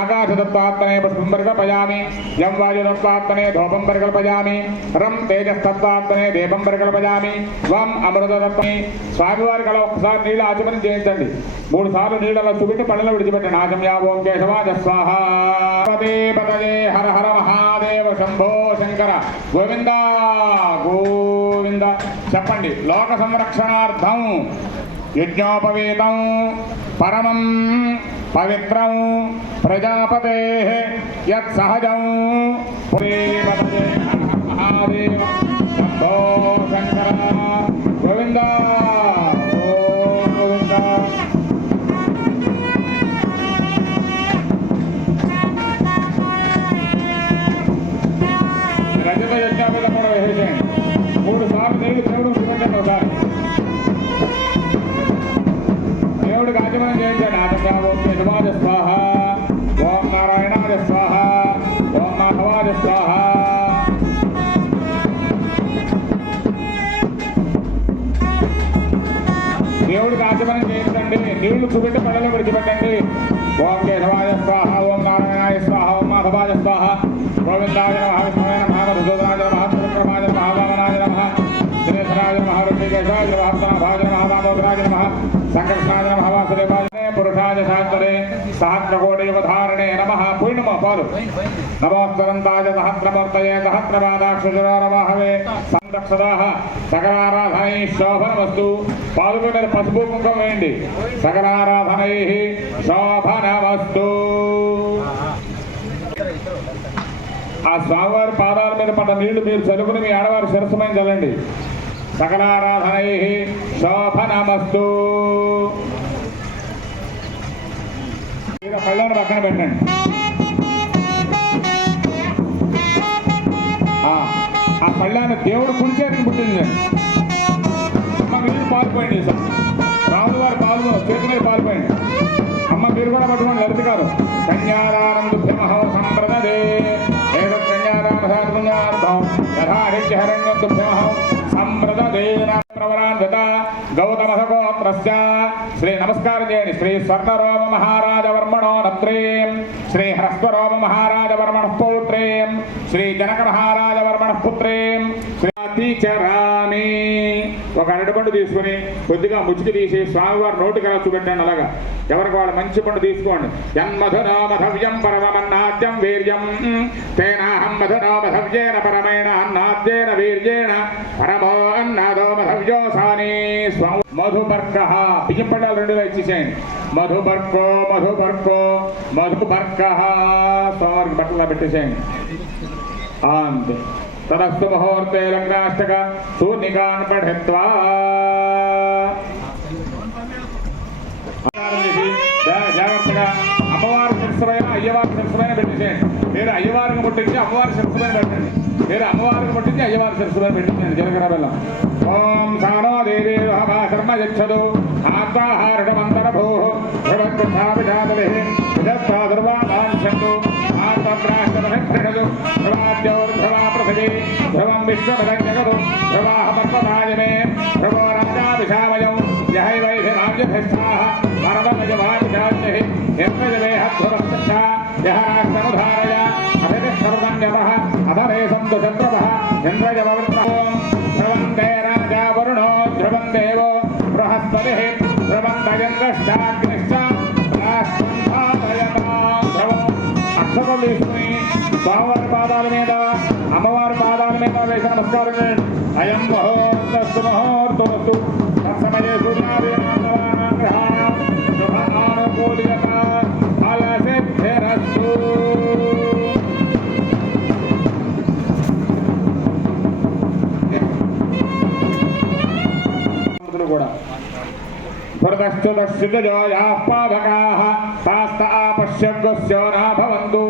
ఆకాశతత్వాత్మనే పుష్పం పరికల్పయామి యం వాయుతత్వాత్మనే ధూపం పరికల్పయామి రం తేజస్తత్వాత్మనే దీపం పరికల్పయామి వం అమృతతత్వమే స్వామివారికి అలా ఒకసారి నీళ్ళు ఆచమనం చేయించండి. మూడు సార్లు నీళ్ళలో చూపెట్టి పళ్ళలో విడిచిపెట్టండి. ఆచం ఓం కేశవాజ స్వాహ. పదే పదజే హర హర మహాదేవ శంభో శంకర గోవింద గోవింద. చెప్పండి లోక సంరక్షణార్థం యజ్ఞోపవేతం పరమం పవిత్రం ప్రజాపతే యత్సహజం పురీపతయే మహాదేవ శంభో శంకర గోవింద గోవింద రజత యజ్ఞాపేత కూడా వేసేయండి మూడు సార్లు నీళ్ళు దేవుడు చూపెట్టండి నీళ్ళు చూపెట్టి పళ్ళలో విడిచిపెట్టండి ఓం కేశవాయ స్వాహ ఓం నారాయణాయ స్వాహ ఓం మాధవాయ స్వాహ. గోవిందాయ నమ విష్ణువే నమ మధుసూదనాయ నమ త్రివిక్రమాయ నమ వామనాయ నమ శ్రీధరాయ నమ ఋషికేశాయ నమ హస్తనాభాయ నమ దామోదరాయ నమ సంకర్షణాయ నమ వాసుదేవాయ పురుషాయ శాంతరే సహస్రకోటియుగధారణే నమ పూర్ణమ పాలు. నమోస్తరంతాయ సహస్రమూర్తయే సహస్రపాదాక్షరమహవే సంరక్షదాః సకలారాధనై శోభనమస్తు. పాదుకు మీద పసుపు కుంకం వేయండి. సకలారాధనై శోభనమస్తు. ఆ స్వామివారి పాదాల మీద పడ్డ నీళ్ళు మీరు చదువుకుని మీ ఆడవారి సరసమైన చల్లండి. సకలారాధనై శోభనమస్తు. మీరు పళ్ళను పక్కన పెట్టండి. మళ్ళీ ఆయన దేవుడు కుడి పుట్టింది అమ్మ మీరు పాల్పోయండి సార్. రాములు వారి చేతులే చేతి అమ్మ మీరు కూడా పట్టుకోండి లలిత గారు. కన్యాదానం దుఃఖమహో సంప్రదే ఏదో కన్యాదానం యథాహిత్యహరణ్యం దుఃఖమహో సంప్రదే ప్రవరాన్విత గౌతమ గోత్రస్య శ్రీ నమస్కారం చేయండి. శ్రీ స్వర్ణరోమ మహారాజ వర్మణో నత్రేం. శ్రీ హ్రస్వరోమ మహారాజ వర్మణ పౌత్రేం. శ్రీ జనకమహారాజ వర్మణ పుత్రేం శ్రీ ఒక అరటిపండు తీసుకుని కొద్దిగా ముచ్చుకు తీసి స్వామివారి నోటికి అలా పెట్టాను అలాగా. ఎవరికి వాళ్ళు మంచి పండు తీసుకోండి. యన్మధునో మధవ్యం పరమన్నాద్యం వీర్యం. తేనాహం మధునో మధవ్యేన పరమేణ అన్నాద్యేన వీర్యేణ పరమో అన్నాదో మధవ్యోసాని స్వామి మధుపర్క. బియ్యం పళ్ళాలు రెండు వేలు ఇచ్చేసేయండి. మధుపర్కో మధుపర్కో మధుపర్క. స్వామివారికి బట్టలా పెట్టేసేయండి. అంతే తదస్తు ముహూర్తే రంగాష్టక శూన్యకాన్ పఠిత్వా అమ్మవారి శిరస్సుపైన అయ్యవారి శిరస్సుపైన పెట్టేసేయండి మీరు అయ్యవారిని ముట్టించి అమ్మవారి శిరస్సుపైన పెట్టండి మీరు అమ్మవారిని ముట్టించి అయ్యవారి శిరస్సుపైన పెట్టించండి జనగర బెల్లం ఓం సానో దేవీ మహా శర్మ యచ్చదు ఆత్మాహారణమంతరభూ భగవద్గృహాభిజాతలి విదత్తా పృథివీ ధ్రువం విశ్వపదం జగదు ధ్రువాహ పర్వతాయమే ధ్రువో రాజాభిషామయం యహై వైధిరాజ్యభిష్టాः పరమజవాదిజాత్యః యత్రజవేహధ్వరస్తచ్చ యः రాష్ట్రముధారయ అభితిష్టమన్యమः అధరే సంతు శత్రువः ఇంద్రజవవృత్తం ధ్రువం తే రాజా వరుణో ధ్రువం దేవో బృహస్పతిः ధ్రువం దయంద్రశ్చాగ్నిశ్చ రాష్ట్రం ధారయతాం ధ్రువం అక్షరం తీసుకుని స్వామివారి పాదాల మీద అమ్మవారి పాదాల మీద వేసి నమస్కారం చేయండి అయం మహోర్తస్సు మహోర్తోస్తు తత్సమయే సూర్యాదీనాం గ్రహాణం శుభ ఆనుకూల్యత ఫలసిద్ధిరస్తు కూడా నా భవంతు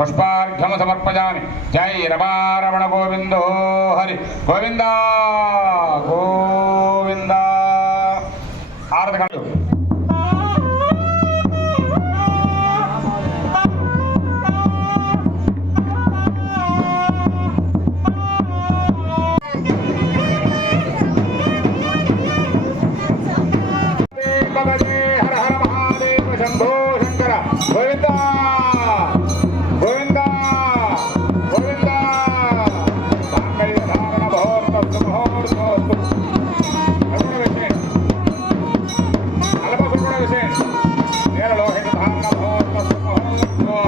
పుష్పార్ఘ్యము సమర్పజామి జై రమారమణ గోవిందో హరి. గోవిందా గోవిందా. ఆరతి ఆరత